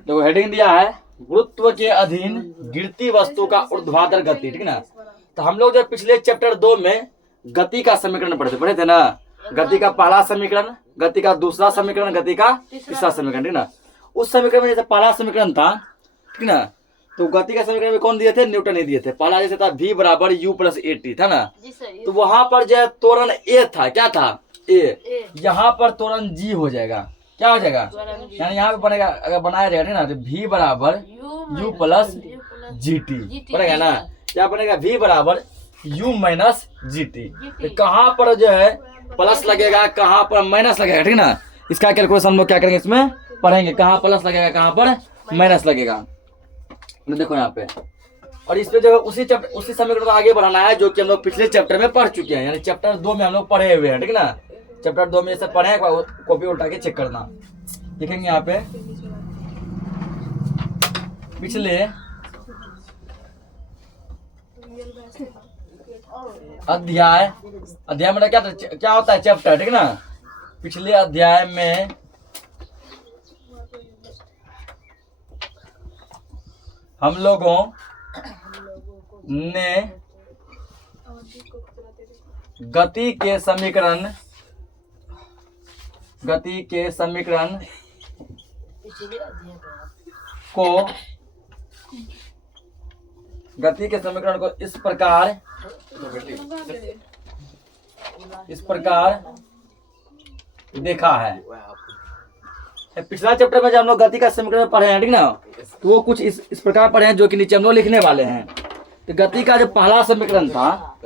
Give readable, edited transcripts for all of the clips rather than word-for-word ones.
देखो हेडिंग दिया है गुरुत्व के अधीन गिरती वस्तु का ऊर्ध्वाधर गति, ठीक है ना। तो हम लोग जब पिछले चैप्टर 2 में गति का समीकरण पढ़े थे ना, गति का पहला समीकरण, गति का दूसरा समीकरण, गति का तीसरा समीकरण, ठीक ना। उस समीकरण में जैसे पहला समीकरण था, ठीक ना, तो गति का समीकरण में कौन दिए थे? न्यूटन ही दिए थे। पहला जैसे था v बराबर u प्लस ए टी था ना, तो वहां पर जो है त्वरण ए था, क्या था? ए। यहाँ पर त्वरण g हो जाएगा, क्या हो जाएगा? यानी यहाँ पे बनेगा, अगर बनाया जाएगा ना, तो v बराबर u प्लस जी टी बनेगा ना। क्या बनेगा? v बराबर u माइनस जी टी। तो कहाँ पर जो है प्लस लगेगा, कहाँ पर माइनस लगेगा, ठीक ना। इसका कैलकुलेशन हम लोग क्या करेंगे, इसमें पढ़ेंगे, कहाँ प्लस लगेगा, कहाँ पर माइनस लगेगा। देखो यहाँ पे, और इस पे जो उसी समीकरण को आगे बढ़ाना है जो कि हम लोग पिछले चैप्टर में पढ़ चुके हैं, यानी चैप्टर 2 में हम लोग पढ़े हुए हैं, ठीक ना। चैप्टर 2 में जैसे पढ़े हैं, कॉपी उल्टा के चेक करना। देखेंगे यहाँ पे पिछले अध्याय में क्या होता है? चैप्टर, ठीक ना। पिछले अध्याय में हम लोगों ने गति के समीकरण को इस प्रकार देखा है। पिछला चैप्टर में जब हम लोग गति का समीकरण पढ़े हैं, ठीक ना, तो वो कुछ इस प्रकार पढ़े हैं जो कि नीचे हम लोग लिखने वाले हैं। तो गति का जो पहला समीकरण था,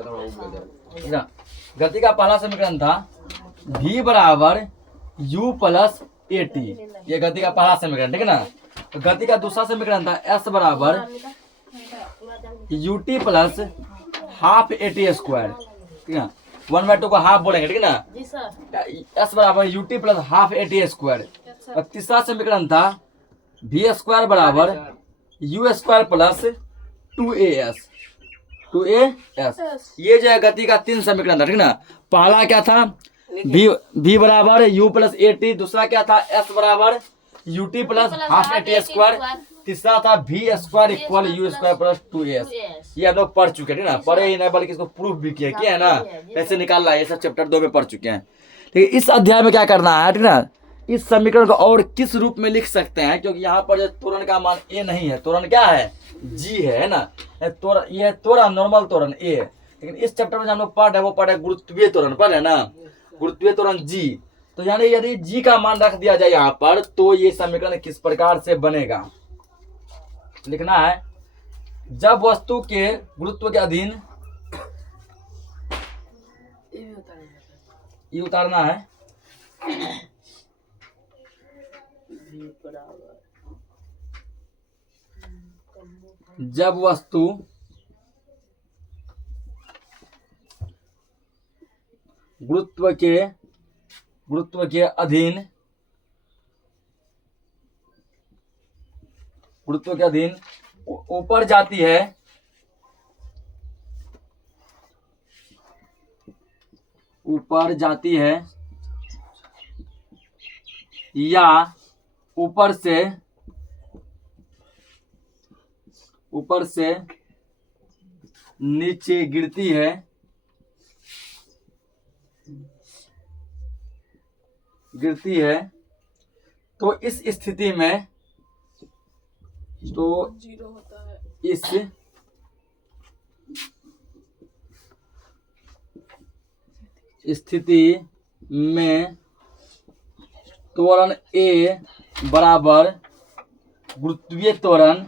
गति का पहला समीकरण था v बराबर u प्लस ए टी, ये गति का पहला समीकरण, ठीक है ना। तो गति का दूसरा समीकरण था s बराबर U T plus half A T square, ठीक है। 1/2 को हाफ बोलेंगे, ठीक है ना। s बराबर U T plus half A T square. और तीसरा समीकरण था v स्क्वायर बराबर u स्क्वायर प्लस 2as। ये जो है गति का 3 समीकरण था, ठीक ना। पहला क्या था? v बराबर u प्लस ए टी। दूसरा क्या था? s बराबर U T plus half A T square. तीसरा था v square equal u square plus 2as। ये हम लोग पढ़ चुके हैं, ठीक ना। पढ़े ही नहीं बल्कि इसको प्रूफ भी किया है ना, कैसे निकालना है, ये सब चैप्टर 2 में पढ़ चुके हैं। ठीक है, इस अध्याय में क्या करना है, ठीक ना, इस समीकरण को और किस रूप में लिख सकते हैं, क्योंकि यहाँ पर जो त्वरण का मान a नहीं है, त्वरण क्या है? g है ना। ये त्वरण नॉर्मल त्वरण a, लेकिन इस चैप्टर में जो हम लोग पढ़ रहे वो पढ़े गुरुत्वीय त्वरण, पढ़ रहे ना, गुरुत्वीय त्वरण g। तो यानी यदि g का मान रख दिया जाए यहाँ पर, तो ये समीकरण किस प्रकार से बनेगा, लिखना है। जब वस्तु के गुरुत्व के अधीन, ये उतारना है, जब वस्तु गुरुत्व के अधीन ऊपर जाती है, या ऊपर से नीचे गिरती है, तो इस स्थिति में, त्वरण A बराबर गुरुत्वीय त्वरण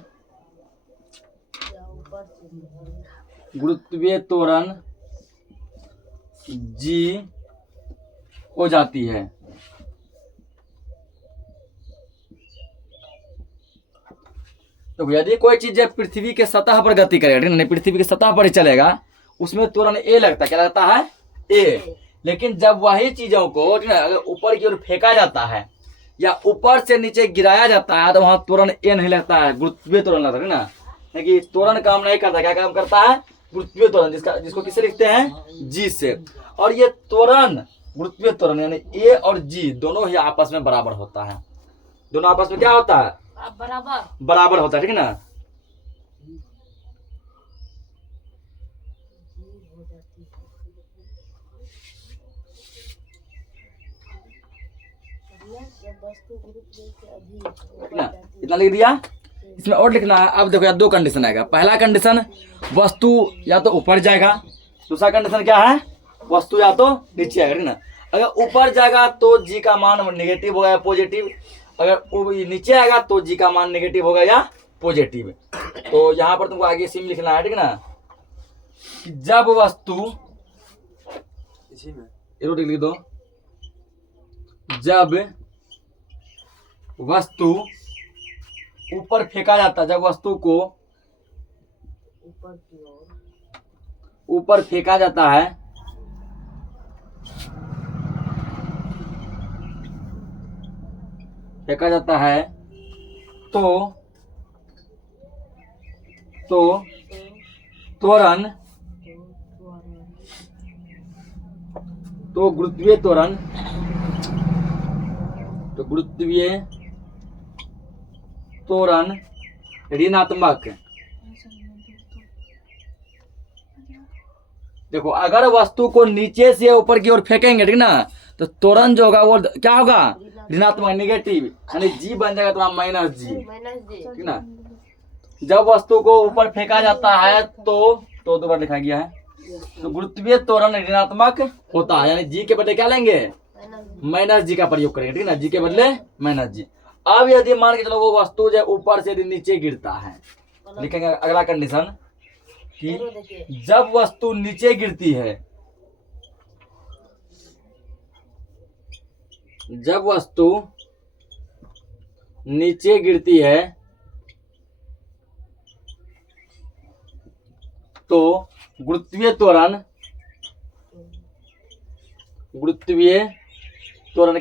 g हो जाती है। तो यदि कोई चीज पृथ्वी के सतह पर गति करेगा, नहीं पृथ्वी की सतह पर चलेगा, उसमें त्वरण a लगता है, क्या लगता है? a। लेकिन जब वही चीजों को अगर ऊपर की ओर फेंका जाता है या ऊपर से नीचे गिराया जाता है, तो वहां त्वरण a नहीं लगता है, गुरुत्वीय त्वरण लगता है ना। क्योंकि त्वरण काम नहीं करता, क्या काम करता है? गुरुत्वीय त्वरण, जिसको किससे लिखते हैं? g से। और ये त्वरण, गुरुत्वीय त्वरण यानी a और g दोनों ही आपस में बराबर होता है। दोनों आपस में क्या होता है? बराबर होता है, ठीक है ना। ना इतना लिख दिया। इसमें और लिखना है। अब देखो यार दो कंडीशन आएगा। पहला कंडीशन वस्तु या तो ऊपर जाएगा, दूसरा कंडीशन क्या है, वस्तु या तो नीचे आएगा, ठीक ना। अगर ऊपर जाएगा तो जी का मान नेगेटिव होगा या पॉजिटिव, अगर नीचे आएगा तो जी का मान नेगेटिव होगा या पॉजिटिव। तो यहाँ पर तुमको आगे सिम लिखना है, ठीक ना। जब वस्तु लिख दो, जब वस्तु ऊपर फेंका जाता है, जब वस्तु को ऊपर फेंका जाता है तो त्वरण गुरुत्वीय त्वरण ऋणात्मक। देखो अगर वस्तु को नीचे से ऊपर की ओर फेंकेंगे, ठीक ना, तो त्वरण जो होगा वो क्या होगा, ऋणात्मक, नेगेटिव, यानी जी बन जाएगा तुम्हारा माइनस जी, ठीक ना। जब वस्तु को ऊपर फेंका जाता है तो दो बार लिखा गया है, तो गुरुत्वीय त्वरण ऋणात्मक होता है, यानी जी के बदले क्या लेंगे, माइनस जी का प्रयोग करेंगे, ठीक ना, जी के बदले माइनस जी। अब यदि मान के चलो वो वस्तु जो ऊपर से नीचे गिरता है, लिखेंगे अगला कंडीशन कि जब वस्तु नीचे गिरती है, जब वस्तु नीचे गिरती है तो गुरुत्वीय त्वरण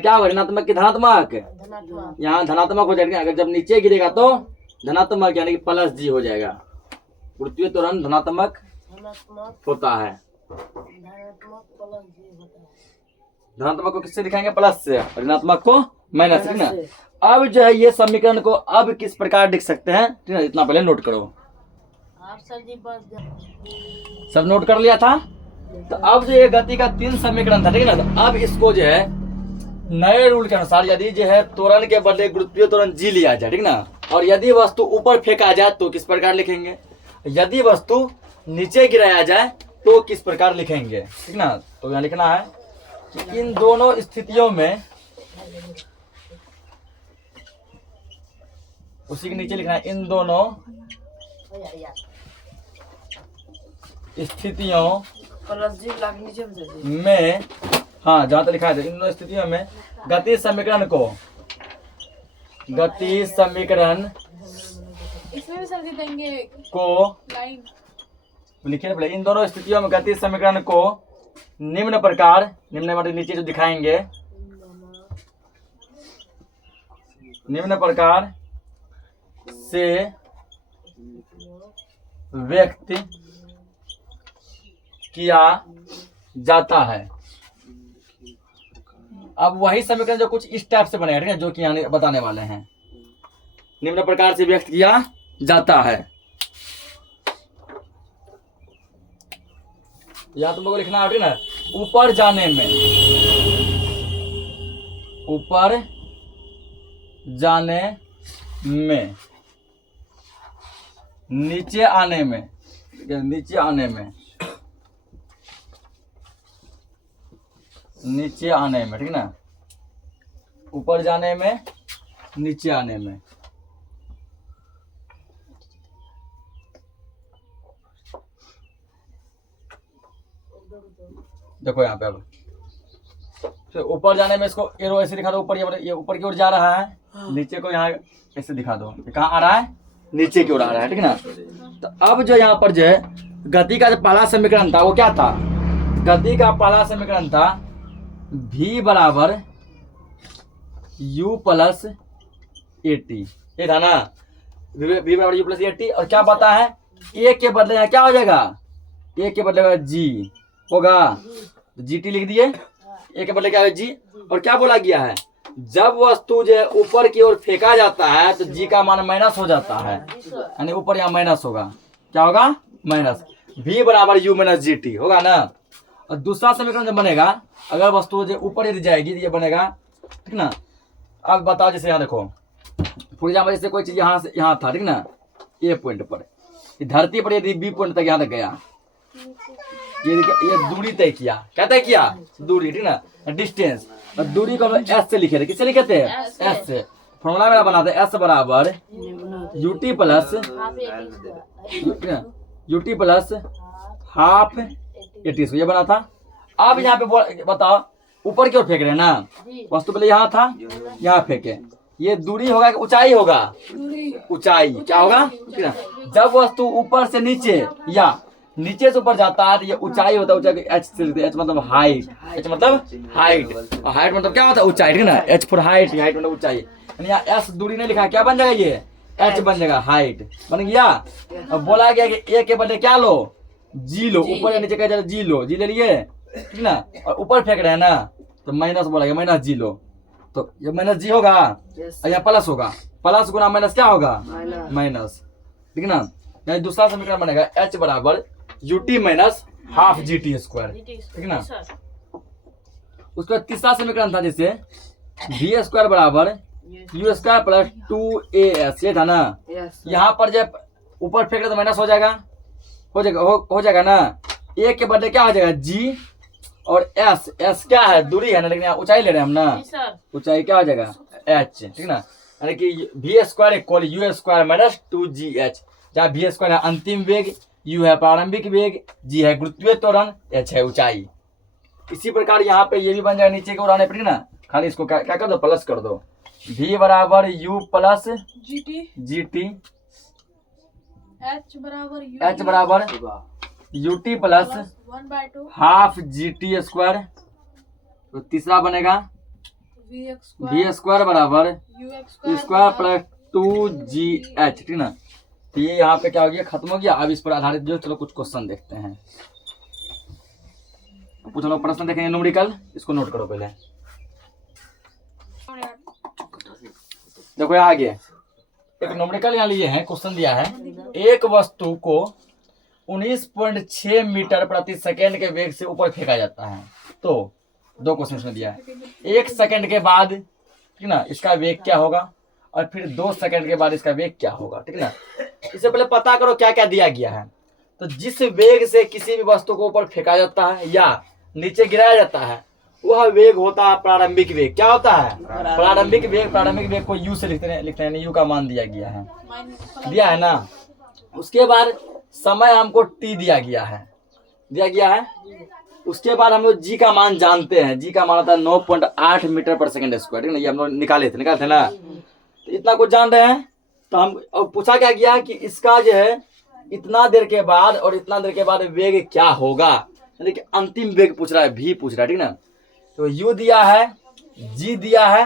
क्या होगा, ऋणात्मक की धनात्मक, यहाँ धनात्मक हो जाएगा। अगर जब नीचे गिरेगा तो धनात्मक यानी कि प्लस जी हो जाएगा। गुरुत्वीय त्वरण धनात्मक होता है। धनात्मक को किससे दिखाएंगे, प्लस से, ऋणात्मक को माइनस से, ठीक ना। अब जो है ये समीकरण को अब किस प्रकार लिख सकते हैं, ठीक है, इतना पहले नोट करो। सब नोट कर लिया था। तो अब जो ये गति का 3 समीकरण था, ठीक है ना, तो अब इसको जो है नए रूल के अनुसार यदि जो है त्वरण के बदले गुरुत्वीय त्वरण जी लिया जाए, ठीक ना, और यदि वस्तु ऊपर फेंका जाए तो किस प्रकार लिखेंगे, यदि वस्तु नीचे गिराया जाए तो किस प्रकार लिखेंगे, ठीक ना। तो यहाँ लिखना है कि इन दोनों स्थितियों में, उसी के नीचे लिखना है, इन दोनों स्थितियों में, हाँ जहां तक लिखा है, इन दोनों स्थितियों में गति समीकरण इसमें भी सर देंगे को लाइन लिखिए पहले। इन दोनों स्थितियों में गति समीकरण को निम्न प्रकार, निम्न मतलब नीचे जो दिखाएंगे, निम्न प्रकार से व्यक्त किया जाता है। अब वही समीकरण जो कुछ इस टाइप से बनेगा, ठीक है, जो कि यहाँ बताने वाले हैं। निम्न प्रकार से व्यक्त किया जाता है, या तुम लोगों को लिखना है, ठीक ना, ऊपर जाने में, ऊपर जाने में, नीचे आने में, नीचे आने में, नीचे आने में, ठीक ना, ऊपर जाने में, नीचे आने में। देखो यहाँ पे अब तो ऊपर जाने में इसको एरो ऐसे दिखा दो, ऊपर ये ऊपर की ओर जा रहा है, हाँ। नीचे को यहाँ ऐसे दिखा दो, कहाँ आ रहा है, नीचे की ओर आ रहा है, ठीक ना। तो अब जो यहाँ पर जो है गति का जो पहला समीकरण था वो क्या था, गति का पहला समीकरण था v बराबर u प्लस ए टी, ये था ना, v बराबर u प्लस ए टी। और क्या पता है, a के बदले यहाँ क्या हो जाएगा, a के बदले g होगा, जी टी लिख दिए, a के बदले क्या है जी। और क्या बोला गया है, जब वस्तु जो है ऊपर की ओर फेंका जाता है तो जी का मान माइनस हो जाता है, यानी ऊपर यहाँ माइनस होगा, क्या होगा माइनस, v बराबर u माइनस जी टी होगा ना। और दूसरा समीकरण जब बनेगा, अगर वस्तु जो ऊपर यदि जाएगी तो ये बनेगा, ठीक ना। अब बताओ, जैसे यहाँ देखो, फॉर एग्जाम्पल जैसे कोई चीज यहाँ से यहाँ था, ठीक ना, ए पॉइंट पर, धरती पर यदि बी पॉइंट तक यहाँ तक गया, ये दूरी तय किया, क्या तय किया, दूरी, ठीक ना, डिस्टेंस। और दूरी को हम एस से लिखे थे, किससे लिखे थे, एस से। फॉर्मूला मेरा बना था एस बराबर UT plus UT plus half eighty, ये बना था। अब यहाँ पे बताओ, ऊपर की ओर फेंक रहे हैं ना, वस्तु पहले यहाँ था, यहाँ फेंके, ये दूरी होगा कि ऊंचाई होगा, ऊंचाई, क्या होगा, ठीक है। जब वस्तु ऊपर से नीचे या नीचे से ऊपर जाता है तो ये ऊंचाई होता है, ऊंचाई एच से लिखते हैं, एच मतलब हाइट, एच मतलब हाइट, और हाइट मतलब क्या होता है, ऊंचाई, ठीक है ना, एच फॉर हाइट, हाइट मतलब ऊंचाई। यानी यहाँ एस दूरी नहीं लिखा, क्या बन जाएगा, ये एच बन जाएगा, हाइट बन गया। अब बोला गया कि ए के बदले क्या लो, जी लो, ऊपर या नीचे क्या जी लो, जी ले लिए, ठीक ना, और ऊपर फेंक रहे हैं ना तो माइनस बोला गया, माइनस जी लो, तो ये माइनस जी होगा और यहाँ प्लस होगा, प्लस गुना माइनस क्या होगा, माइनस, ठीक है ना। यहाँ दूसरा समीकरण बनेगा एच बराबर UT minus half G T square, ठीक है ना। उसके बाद तीसरा समीकरण था जैसे वी स्क्वायर बराबर यू स्क्वायर प्लस 2as, ये था ना। यहाँ पर जब ऊपर फेंक रहे तो माइनस हो जाएगा, हो जाएगा ना। ए के बदले क्या हो जाएगा, जी, और एस, एस क्या है, दूरी है ना, लेकिन यहाँ ऊंचाई ले रहे हैं हम ना, ऊंचाई क्या हो जाएगा, एच, ठीक ना। यानी कि v square equal u square minus 2gh, जहाँ वी स्क्वायर है अंतिम वेग, यू है प्रारंभिक वेग, जी है गुरुत्वीय त्वरण, एच है ऊंचाई। इसी प्रकार यहाँ पे ये भी बन जाएगा नीचे की ओर आने पर ना, खाली इसको क्या कर दो, प्लस कर दो, v बराबर u plus G T, h बराबर U T plus 1/2 half G T square. तो तीसरा बनेगा v स्क्वायर बराबर ux स्क्वायर प्लस 2gh, ठीक ना। तो ये यहाँ पे क्या हो गया, खत्म हो गया। अब इस पर आधारित जो, चलो कुछ क्वेश्चन देखते हैं, कुछ लोग प्रश्न देखेंगे न्यूमेरिकल, इसको नोट करो पहले। देखो यहाँ आगे एक न्यूमेरिकल यहाँ लिए हैं, क्वेश्चन दिया है, एक वस्तु को 19.6 मीटर प्रति सेकेंड के वेग से ऊपर फेंका जाता है। तो दो क्वेश्चन में दिया है, 1 सेकेंड के बाद, ठीक ना, इसका वेग क्या होगा, और फिर 2 सेकेंड के बाद इसका वेग क्या होगा, ठीक ना। इससे पहले पता करो क्या क्या दिया गया है। तो जिस वेग से किसी भी वस्तु को ऊपर फेंका जाता है या नीचे गिराया जाता है, वह वेग होता है प्रारंभिक वेग। क्या होता है, प्रारंभिक वेग। प्रारंभिक वेग को यू से लिखते हैं, यू का मान दिया गया है ना। उसके बाद समय हमको टी दिया गया है। उसके बाद हम लोग जी का मान जानते हैं, जी का मान होता है 9.8 मीटर पर सेकंड स्क्वायर, ठीक ना। ये हम लोग निकाले थे ना। तो इतना कुछ जान रहे हैं। तो हम पूछा क्या गया कि इसका जो है इतना देर के बाद और इतना देर के बाद वेग क्या होगा, यानी कि अंतिम वेग पूछ रहा है, भी पूछ रहा है, ठीक ना। तो यू दिया है, जी दिया है,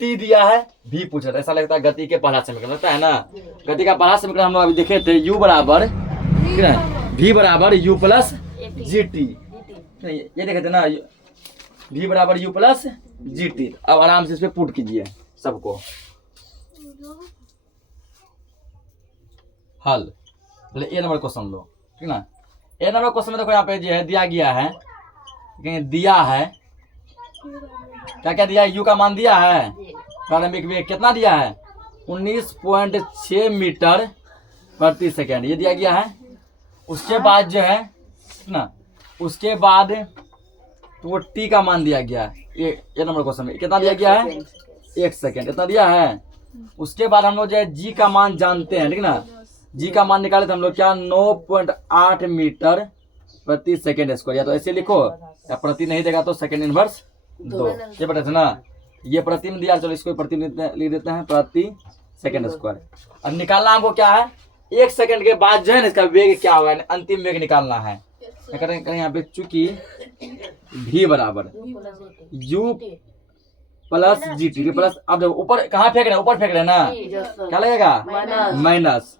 टी दिया है, भी पूछ रहा है। ऐसा लगता है गति के पहला समीकरण, लगता है ना। गति का पहला समीकरण हम लोग अभी देखे थे, यू बराबर, ठीक है, भी बराबर यू प्लस जी टी, ये देखे थे ना, भी बराबर यू प्लस जी टी। अब आराम से इस पे पुट कीजिए सबको, हल। पहले ए नंबर क्वेश्चन लो, ठीक ना। ए नंबर क्वेश्चन में देखो यहाँ पे जो है दिया गया है, क्या क्या दिया है, यू का मान दिया है, प्रारंभिक वेग कितना दिया है, 19.6 मीटर प्रति सेकेंड, ये दिया गया है। उसके बाद जो है ना, उसके बाद तो वो टी का मान दिया गया है, ये नंबर क्वेश्चन में कितना दिया गया है, 1 सेकेंड, इतना दिया है। उसके बाद हम लोग जो है जी का मान जानते हैं, ठीक ना। जी का मान निकाले तो हम लोग क्या, 9.8 मीटर प्रति सेकेंड स्क्वायर, या तो ऐसे लिखो, या प्रति नहीं देगा तो सेकेंड इनवर्स 2, ये पता था ना। ये प्रति में दिया, चलो इसको प्रति लिख देते हैं, प्रति सेकेंड स्क्वायर। अब निकालना हमको क्या है, 1 सेकेंड के बाद जो है ना इसका वेग क्या होगा, अंतिम वेग निकालना है। करें यहाँ पे, चूंकि भी बराबर you plus G T plus, अब जब ऊपर कहाँ फेंक रहे हैं, ऊपर फेंक रहे हैं ना, क्या लगेगा, माइनस।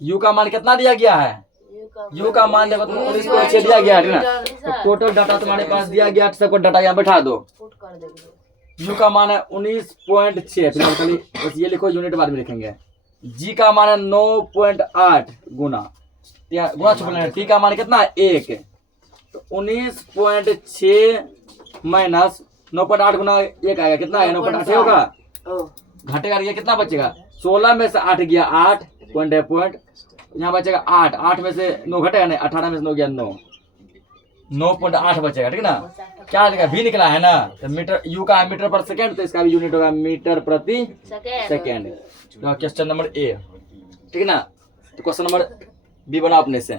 यू का मान कितना दिया गया है, यू का मान देखो तो 19.6 दिया गया है ना। तो टोटल डाटा तुम्हारे पास दिया गया, सबको डाटा यहाँ बैठा दो, यू का मान है 19.6, फिर बस ये लिखो, यूनिट बाद में लिखेंगे। जी का मान है 9.8 गुना गुना टी का मान कितना है 1, तो 19.6 माइनस 9.8 गुना 1 आएगा, कितना आएगा 9.8 होगा, घटेगा ये कितना बचेगा, 16 में से 8 गया 8 पॉइंट, यहाँ बचेगा 8, 8 में से 9 घटेगा नहीं, 18 में से 9 गया 9.8 बचेगा, ठीक ना। क्या लिखा भी निकला है ना, तो मीटर यू का है मीटर पर सेकंड, तो इसका भी यूनिट होगा मीटर प्रति सेकंड। तो क्वेश्चन नंबर ए, ठीक ना। तो क्वेश्चन नंबर बी बना अपने से।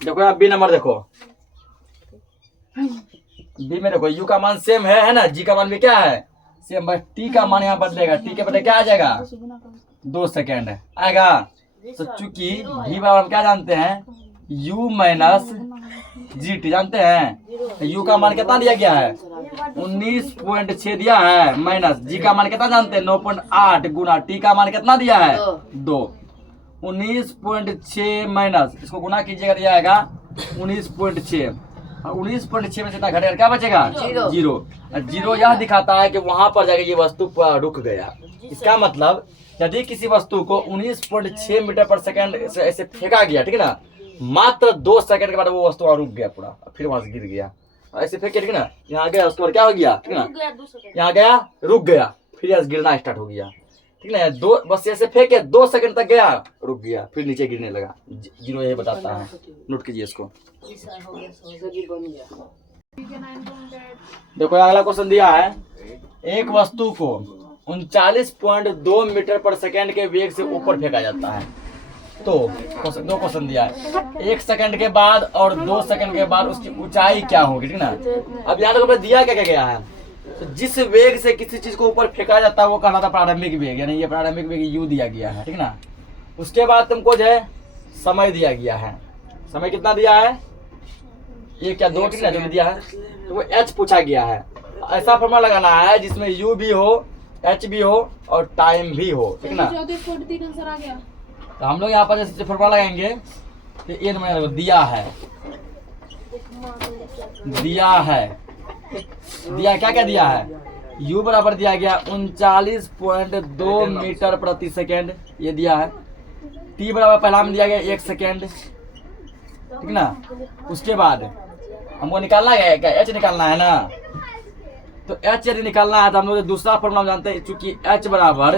देखो यहाँ बी नंबर देखो, बी में देखो यू का मान सेम है ना, जी का मान भी क्या है सेम, बस टी का मान यहाँ बदलेगा, टी के बदले क्या आ जाएगा 2 सेकेंड आएगा। तो चूंकि भी बराबर हम क्या जानते हैं u माइनस जी टी जानते हैं, u का मान कितना दिया गया है 19.6 दिया है, माइनस जी का मान कितना जानते हैं 9.8 गुना टी का मान कितना दिया है 2, 19.6 माइनस इसको गुना कीजिएगा, दिया आएगा 19.6, 19.6 में से घटेगा क्या बचेगा 0। 0 यह दिखाता है कि वहां पर जाके ये वस्तु रुक गया। इसका मतलब यदि किसी वस्तु को 19.6 मीटर पर सेकंड से ऐसे फेंका गया, ठीक है ना, मात्र 2 सेकंड के बाद वो वस्तु वहां रुक गया पूरा, फिर वहां से गिर गया, ऐसे फेंके, ठीक है ना, यहाँ गया उसके बाद क्या हो गया, ठीक है ना, यहाँ गया रुक गया, फिर यहाँ गिरना स्टार्ट हो गया, ठीक है ना, दो बस ऐसे फेंके 2 सेकंड तक गया रुक गया, फिर नीचे गिरने लगा। 0 यही बताता है, नोट कीजिए इसको। देखो अगला क्वेश्चन दिया है, एक वस्तु को 39.2 मीटर पर सेकंड के वेग से ऊपर फेंका जाता है। तो 2 क्वेश्चन दिया है, 1 सेकंड के बाद और 2 सेकंड के बाद उसकी ऊंचाई क्या होगी, ठीक ना। अब यहाँ तक दिया क्या क्या गया है, तो जिस वेग से किसी चीज को ऊपर फेंका जाता है वो कहलाता प्रारंभिक वेग, यानी ये प्रारंभिक वेग u दिया गया है, ठीक ना। उसके बाद तुमको जो है समय दिया गया है, समय कितना दिया है 1 या 2, ठीक ना, जो दिया है, तो वो h पूछा गया है। ऐसा फॉर्मूला लगाना है जिसमें u भी हो, h भी हो और टाइम भी हो, ठीक ना। तो हम लोग यहाँ पर जैसे फॉर्मूला लगाएंगे तो ये नंबर दिया है क्या क्या दिया है, u बराबर दिया गया 39.2 मीटर प्रति सेकेंड, ये दिया है। t बराबर पहला में दिया गया 1 सेकेंड, ठीक ना। उसके बाद हमको निकालना है क्या, h निकालना है ना, तो h यदि निकालना है तो हम लोग दूसरा फॉर्मूला जानते हैं, चूंकि h बराबर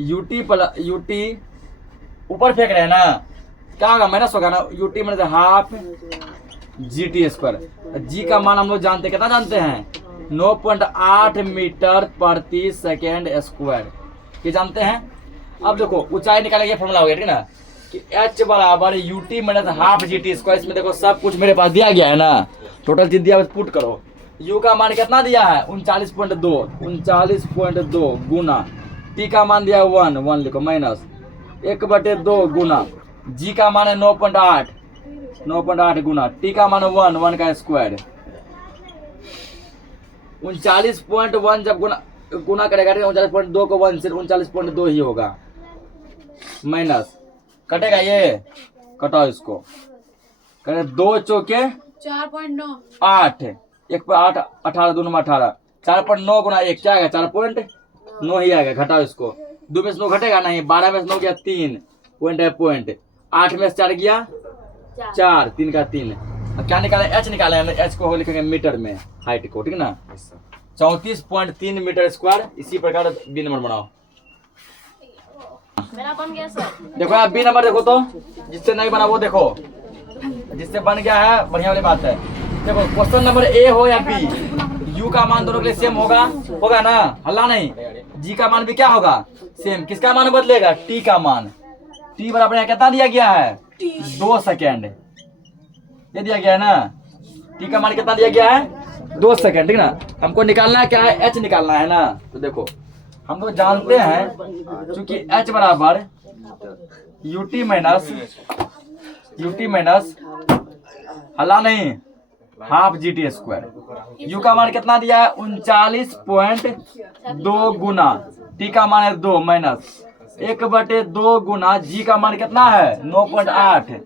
ut ऊपर फेंक रहे हैं ना, क्या होगा माइनस होगा ना, ut minus half gt square. G का मान हम लोग जानते हैं, कितना जानते हैं 9.8 मीटर प्रति सेकेंड स्क्वायर, ये जानते हैं। अब देखो ऊंचाई निकालेंगे, फॉर्मूला हो गया, ठीक ना, कि h बराबर ut minus half gt square. इसमें देखो सब कुछ मेरे पास दिया गया है ना, टोटल चीज दिया पुट करो। u का मान कितना दिया है 39.2 गुना t का मान दिया 1 लिखो माइनस 1/2 गुना g का मान है 9.8 गुना t का मान 1 का स्क्वायर। 39.1 जब गुना करेगा 39.2 को 1 से 39.2 ही होगा, माइनस कटेगा, ये कटाओ इसको, करे 2 चौके 4.9 8, 1 पर 8 18 2 में 18, 4.9 गुना 1 क्या आएगा 4.9 ही आएगा, घटाओ इसको, 2 में से 9 घटेगा नहीं, 12 में से 9 गया 3 पॉइंट, 8 में से 4 गया 4, 3 का 3। अब क्या निकाले h निकाले, h को लिखेंगे मीटर में हाइट को, ठीक ना, 34.3 मीटर स्क्वायर। इसी प्रकार बी नंबर बनाओ। मेरा बन गया सर। देखो आप बी नंबर देखो, तो जिससे नहीं बना वो देखो, जिससे बन गया है बढ़िया वाली बात है। देखो क्वेश्चन नंबर ए हो या बी, u का मान दोनों के लिए सेम होगा ना, हल्ला नहीं। g का मान भी क्या होगा सेम, किसका मान बदलेगा t का मान। t बराबर यहाँ कितना दिया गया है 2 सेकेंड, ये दिया गया है ना, t का मान कितना दिया गया है 2 सेकेंड, ठीक ना। हमको निकालना है क्या है, h निकालना है ना। तो देखो हम लोग जानते हैं क्योंकि h बराबर ut माइनस हला नहीं हाफ gt स्क्वायर। u का मान कितना दिया है 39.2 गुना t का मान है 2 माइनस 1/2 गुना g का मान कितना है 9.8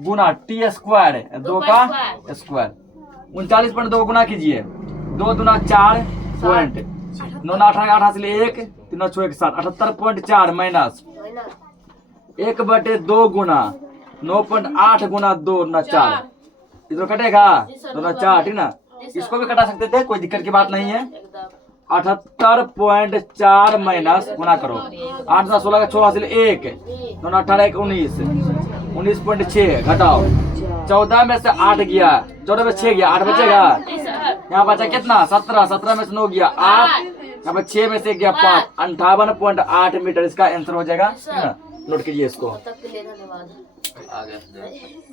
गुना t स्क्वायर 2 का स्क्वायर। 39.2 गुना कीजिए, 2 दूना 4 पॉइंट, 9 9 18 18 से 1 3 6 1 7 78.4 माइनस 1/2 गुना 9.8 गुना 2 ना 4, इधर कटेगा 2 ना 4, ठीक ना। इसको भी कटा सकते थे, कोई दिक्कत की बात नहीं है। 78.4 माइनस गुना करो, 8 ना 16 का 6 हासिल 1, 9 ना 18 1 19, 19.6 घटाओ, 14 में से 8 गया, 14 में 6 गया, 8 बचेगा। यहाँ बचा कितना 17, 17 में से 9 गया 8, यहाँ पर 6 में से गया 5, 58.8 मीटर इसका आंसर हो जाएगा। नोट कीजिए इसको। धन्यवाद।